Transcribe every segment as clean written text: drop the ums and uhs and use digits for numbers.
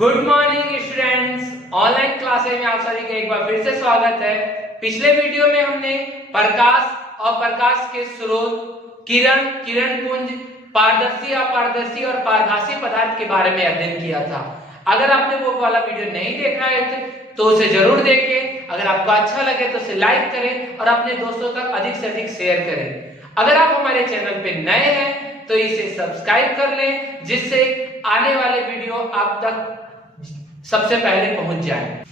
Good morning students, online classes में आप सभी का एक बार फिर से स्वागत है। पिछले वीडियो में हमने प्रकाश और प्रकाश के स्रोत, किरण, किरण पुंज, पारदर्शी, अपारदर्शी और पारभासी पदार्थ के बारे में अध्ययन किया था। अगर आपने वो वाला वीडियो नहीं देखा है तो उसे जरूर देखें। अगर आपको अच्छा लगे तो उसे लाइक करें और अपने दोस्तों तक अधिक से अधिक शेयर करें। अगर आप हमारे चैनल पे नए हैं तो इसे सब्सक्राइब कर लें, जिससे आने वाले वीडियो आप तक सबसे पहले पहुंच जाए।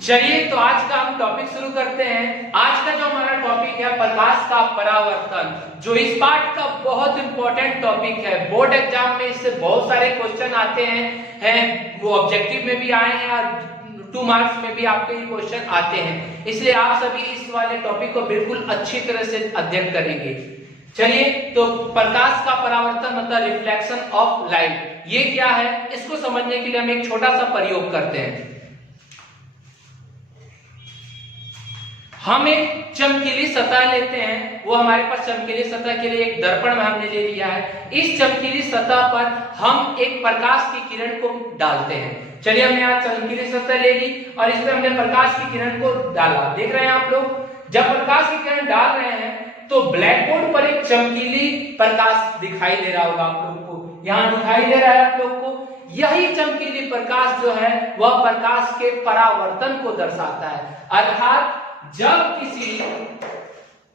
चलिए तो आज का हम टॉपिक शुरू करते हैं। आज का जो हमारा टॉपिक है प्रकाश का परावर्तन, जो इस पार्ट का बहुत इंपॉर्टेंट टॉपिक है। बोर्ड एग्जाम में इससे बहुत सारे क्वेश्चन आते हैं, वो ऑब्जेक्टिव में भी आए हैं और 2 मार्क्स में भी आपके ये क्वेश्चन आते हैं। इसलिए आप सभी इस वाले टॉपिक को बिल्कुल अच्छी तरह से अध्ययन करेंगे। चलिए तो प्रकाश का परावर्तन मतलब रिफ्लेक्शन ऑफ लाइट, ये क्या है इसको समझने के लिए हम एक छोटा सा प्रयोग करते हैं। हम एक चमकीली सतह लेते हैं, वो हमारे पास चमकीली सतह के लिए एक दर्पण में हमने ले लिया है। इस चमकीली सतह पर हम एक प्रकाश की किरण को डालते हैं। चलिए हमने यहाँ चमकीली सतह ले ली और इसमें हमने प्रकाश की किरण को डाला। देख रहे हैं आप लोग, जब प्रकाश की किरण डाल रहे हैं तो ब्लैक बोर्ड पर एक चमकीली प्रकाश दिखाई दे रहा होगा आप लोग को, यहाँ दिखाई दे रहा है आप लोग को। यही चमकीली प्रकाश जो है वह प्रकाश के परावर्तन को दर्शाता है। अर्थात जब किसी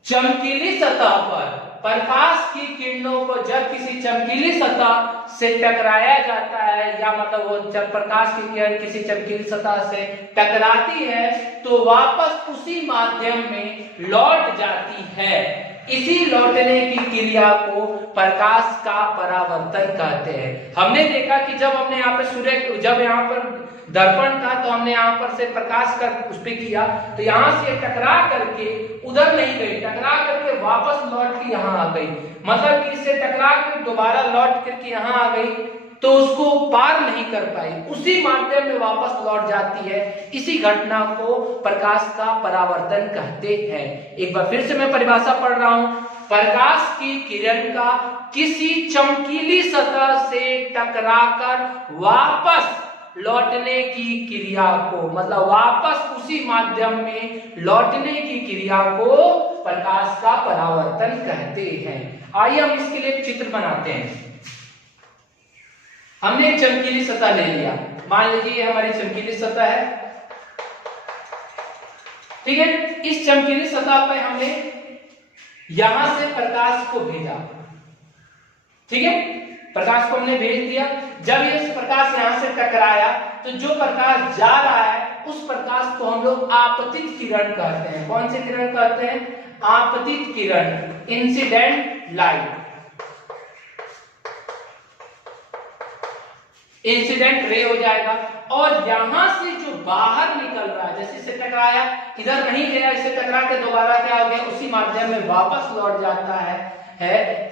चमकीली सतह पर प्रकाश की किरणों को जब किसी चमकीली सतह से टकराया जाता है, या मतलब वो जब प्रकाश की किरण किसी चमकीली सतह से टकराती है तो वापस उसी माध्यम में लौट जाती है। इसी लौटने की क्रिया को प्रकाश का परावर्तन कहते हैं। हमने देखा कि जब हमने यहाँ पे जब यहाँ पर दर्पण था तो हमने यहाँ पर से प्रकाश का उस पे किया तो यहाँ से टकरा करके उधर नहीं गई, टकरा करके वापस लौट के यहाँ आ गई। मतलब कि इससे टकरा कर दोबारा लौट करके यहाँ आ गई तो उसको पार नहीं कर पाई, उसी माध्यम में वापस लौट जाती है। इसी घटना को प्रकाश का परावर्तन कहते हैं। एक बार फिर से मैं परिभाषा पढ़ रहा हूं। प्रकाश की किरण का किसी चमकीली सतह से टकराकर वापस लौटने की क्रिया को, मतलब वापस उसी माध्यम में लौटने की क्रिया को प्रकाश का परावर्तन कहते हैं। आइए हम इसके लिए एक चित्र बनाते हैं। हमने एक चमकीली सतह ले लिया, मान लीजिए हमारी चमकीली सतह है, ठीक है। इस चमकीली सतह पर हमने यहां से प्रकाश को भेजा, ठीक है, प्रकाश को हमने भेज दिया। जब ये प्रकाश यहां से टकराया तो जो प्रकाश जा रहा है उस प्रकाश को हम लोग आपतित किरण कहते हैं। कौन सी किरण कहते हैं? आपतित किरण, इंसिडेंट लाइट, इंसिडेंट रे हो जाएगा। और यहां से जो बाहर निकल रहा है, जैसे इसे टकराया, इधर नहीं गया, इसे टकरा के दोबारा क्या हो गया, उसी माध्यम में वापस लौट जाता है।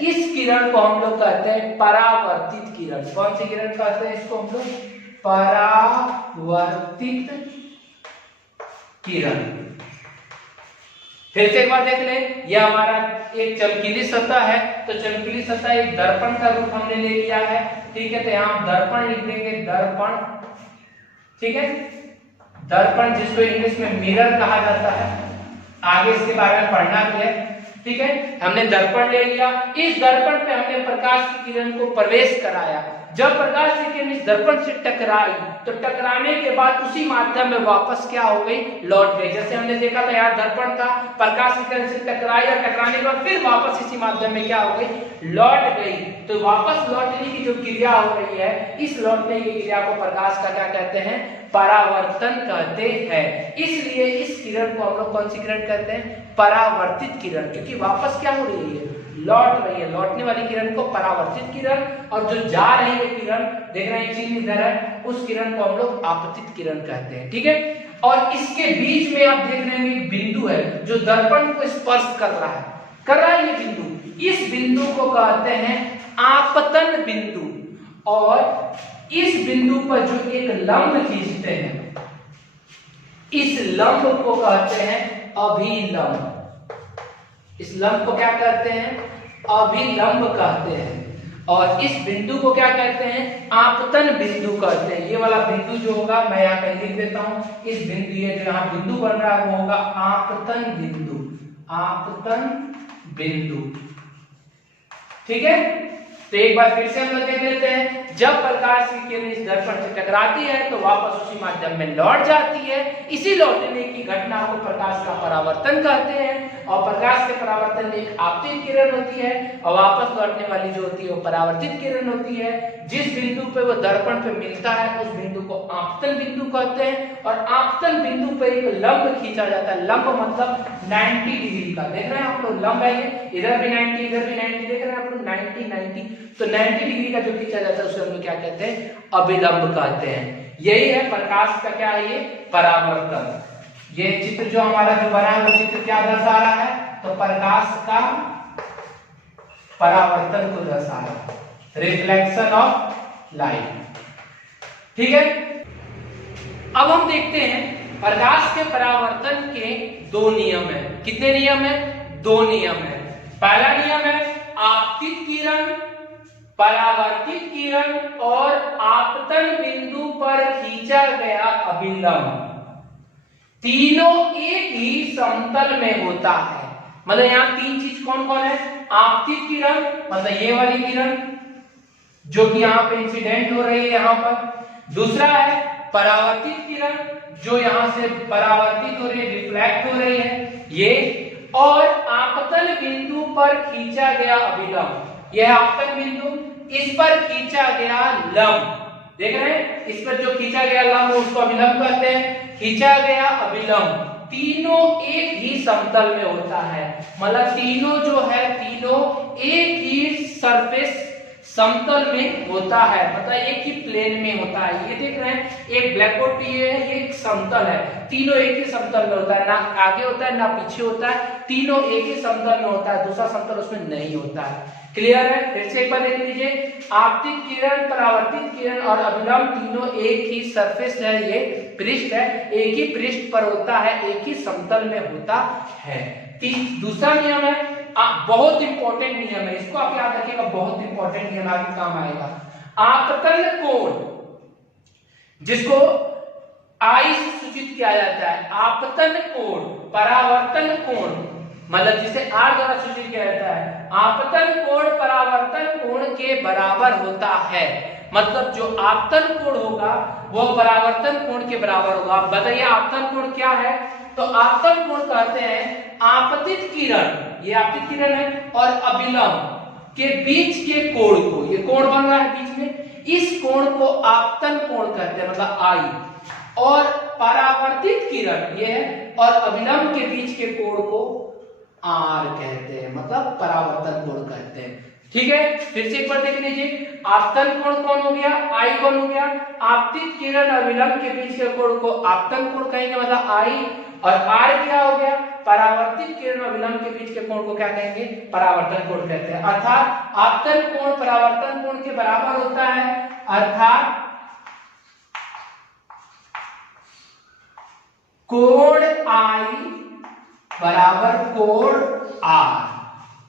इस किरण को हम लोग कहते हैं परावर्तित किरण। कौन सी किरण कहते हैं इसको हम लोग? परावर्तित किरण। फिर से एक बार देख लें, यह हमारा एक चमकीली सतह है, तो चमकीली सतह एक दर्पण का रूप हमने ले लिया है, ठीक है। तो यहाँ हम दर्पण लिख देंगे, दर्पण, ठीक है, दर्पण जिसको इंग्लिश में मिरर कहा जाता है। आगे इसके बारे में पढ़ना भी है, ठीक है। हमने दर्पण ले लिया, इस दर्पण पे हमने प्रकाश की किरण को प्रवेश कराया। जब प्रकाश की किरण इस दर्पण से टकराई तो टकराने के बाद उसी माध्यम में वापस क्या हो गई, लौट गई। जैसे हमने देखा था यहाँ दर्पण था, प्रकाश की किरण से टकराई और टकराने के बाद फिर वापस इसी माध्यम में क्या हो गई, लौट गई। तो वापस लौटने की जो क्रिया हो रही है, इस लौटने की क्रिया को प्रकाश का क्या कहते हैं? परावर्तन कहते हैं। इसलिए इस किरण को हम लोग कौन सी किरण कहते हैं? परावर्तित किरण, क्योंकि वापस क्या हो रही है, लौट रही है। लौटने वाली किरण को परावर्तित किरण, और जो जा रही है किरण, देख रहे हैं चिन्ह इधर है, उस किरण को हम लोग आपतित किरण कहते हैं, ठीक है। और इसके बीच में आप देख रहे हैं एक बिंदु है जो दर्पण को स्पर्श कर रहा है ये बिंदु। इस बिंदु को कहते हैं आपतन बिंदु। और इस बिंदु पर जो एक लंब खींचते हैं, इस लंब को कहते हैं अभिलंब। इस लंब को क्या कहते हैं? अभिलंब कहते हैं। और इस बिंदु को क्या कहते हैं? आपतन बिंदु कहते हैं। ये वाला बिंदु जो होगा मैं यहाँ पे लिख देता हूँ, इस बिंदु, ये जो यहाँ बिंदु बन रहा है वो होगा आपतन बिंदु, आपतन बिंदु। ठीक है, तो एक बार फिर से हम लोग देख लेते हैं। जब प्रकाश की किरण इस दर्पण से टकराती है तो वापस उसी माध्यम में लौट जाती है। इसी लौटने की घटना को प्रकाश का परावर्तन कहते हैं। और प्रकाश के परावर्तन में एक आपतित किरण होती है और वापस लौटने वाली जो होती है वो परावर्तित किरण होती है। जिस बिंदु पे वो दर्पण पे मिलता है उस बिंदु को आपतन बिंदु कहते हैं। और आपतन बिंदु पे एक लंब खींचा जाता है। लंब मतलब 90 डिग्री का। देख रहे हैं आप लोग, लंब है ये, इधर भी 90 इधर भी 90, देख रहे हैं आप लोग, 90। तो 90 डिग्री का जो खींचा जाता है उसे हम लोग क्या कहते हैं? अभिलंब कहते हैं। यही है प्रकाश का क्या है? ये परावर्तन। ये चित्र जो हमारा जो बना है वो चित्र क्या दर्शा रहा है? तो प्रकाश का परावर्तन को दर्शा रहा है, रिफ्लेक्शन ऑफ लाइट। ठीक है, अब हम देखते हैं प्रकाश के परावर्तन के दो नियम है। कितने नियम है? दो नियम है। पहला नियम है आपतित किरण, परावर्तित किरण और आपतन बिंदु पर खींचा गया अभिलंब तीनों एक ही समतल में होता है। मतलब यहाँ तीन चीज कौन कौन है? आपतित किरण मतलब ये वाली किरण जो कि यहाँ पे इंसिडेंट हो रही है यहाँ पर। दूसरा है परावर्तित किरण जो यहाँ से परावर्तित हो रही है, रिफ्लेक्ट हो रही है ये। और आपतन बिंदु पर खींचा गया अभिलंब, यह आपतन बिंदु, इस पर खींचा गया लंब। देख रहे हैं, इस पर जो खींचा गया लंब उसको अभिलंब कहते हैं। खींचा गया अभिलंब तीनों एक ही समतल में होता है। मतलब तीनों जो है तीनों एक ही सरफेस समतल में होता है, मतलब एक ही प्लेन में होता है। ये देख रहे हैं, एक ब्लैक बोर्ड ये है, ये एक समतल है, तीनों एक ही समतल में होता है, ना आगे होता है ना पीछे होता है, तीनों एक ही समतल में होता है, दूसरा समतल उसमें नहीं होता है। क्लियर है? फिर से एक बार देख लीजिए, आपतित किरण, परावर्तित किरण और अभिलंब तीनों एक ही सरफेस है, ये पृष्ठ है, एक ही पृष्ठ पर होता है, एक ही समतल में होता है। दूसरा नियम है, बहुत इंपॉर्टेंट नियम है, इसको आप याद रखिएगा, बहुत इंपॉर्टेंट नियम आगे काम आएगा। आपतन कोण, जिसको आई से सूचित किया जाता है, आपतन कोण, परावर्तन कोण, मतलब जिसे आर द्वारा सूचित किया जाता है, आपतन कोण परावर्तन कोण के बराबर होता है। मतलब जो आपतन कोण होगा वो परावर्तन कोण के बराबर होगा। बताइए आपतन कोण क्या है? तो आपतन कोण कहते हैं आपतित किरण, ये आपतित किरण है, और अभिलंब के बीच के कोण को, ये कोण बन रहा है बीच में, इस कोण को आपतन कोण कहते हैं, मतलब आई। और परावर्तित किरण ये है और अभिलंब के बीच के कोण को आर कहते हैं, मतलब परावर्तन कोण कहते हैं। ठीक है, फिर से एक बार देख लीजिए, आपतन कोण कौन हो गया? आई कोण हो गया। आपतित किरण और अभिलंब के बीच के कोण को आपतन कोण कहेंगे, मतलब आई। और आर क्या हो गया? परावर्तित किरण और अभिलंब के बीच के कोण को क्या कहेंगे? परावर्तन कोण कहते हैं। अर्थात आपतन कोण परावर्तन कोण के बराबर होता है, अर्थात कोण आई बराबर कोण आर,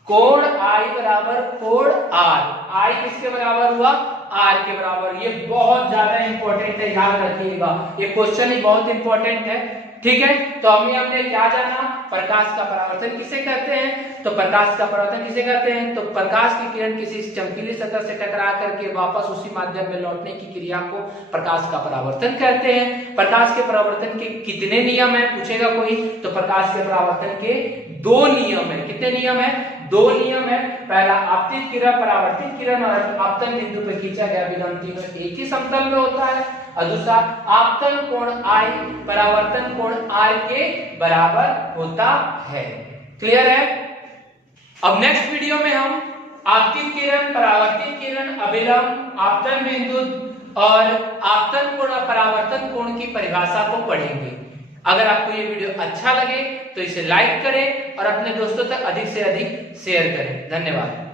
कोण आई बराबर कोण आर। आई किसके बराबर हुआ? आर के बराबर। ये बहुत ज्यादा इंपॉर्टेंट है, याद रखिएगा, ये क्वेश्चन ही बहुत इंपॉर्टेंट है। ठीक है, तो हमने क्या जाना? प्रकाश का परावर्तन किसे कहते हैं? तो प्रकाश का परावर्तन किसे कहते हैं? तो प्रकाश की किरण किसी चमकीली सतह से टकरा करके वापस उसी माध्यम में लौटने की क्रिया को प्रकाश का परावर्तन कहते हैं। प्रकाश के परावर्तन के कितने नियम है पूछेगा कोई? तो प्रकाश के परावर्तन के दो नियम है। कितने नियम है? दो नियम है। पहला आपतित किरण, परावर्तित किरण और आपतन बिंदु पर खींचा गया अभिलंब तीनों एक ही समतल में होता है। और दूसरा आपतन कोण आई परावर्तन कोण आर के बराबर होता है। क्लियर है? अब नेक्स्ट वीडियो में हम आपतित किरण, परावर्तित किरण, अभिलंब, आपतन बिंदु और आपतन कोण और परावर्तन कोण की परिभाषा को पढ़ेंगे। अगर आपको ये वीडियो अच्छा लगे तो इसे लाइक करें और अपने दोस्तों तक अधिक से अधिक शेयर करें। धन्यवाद।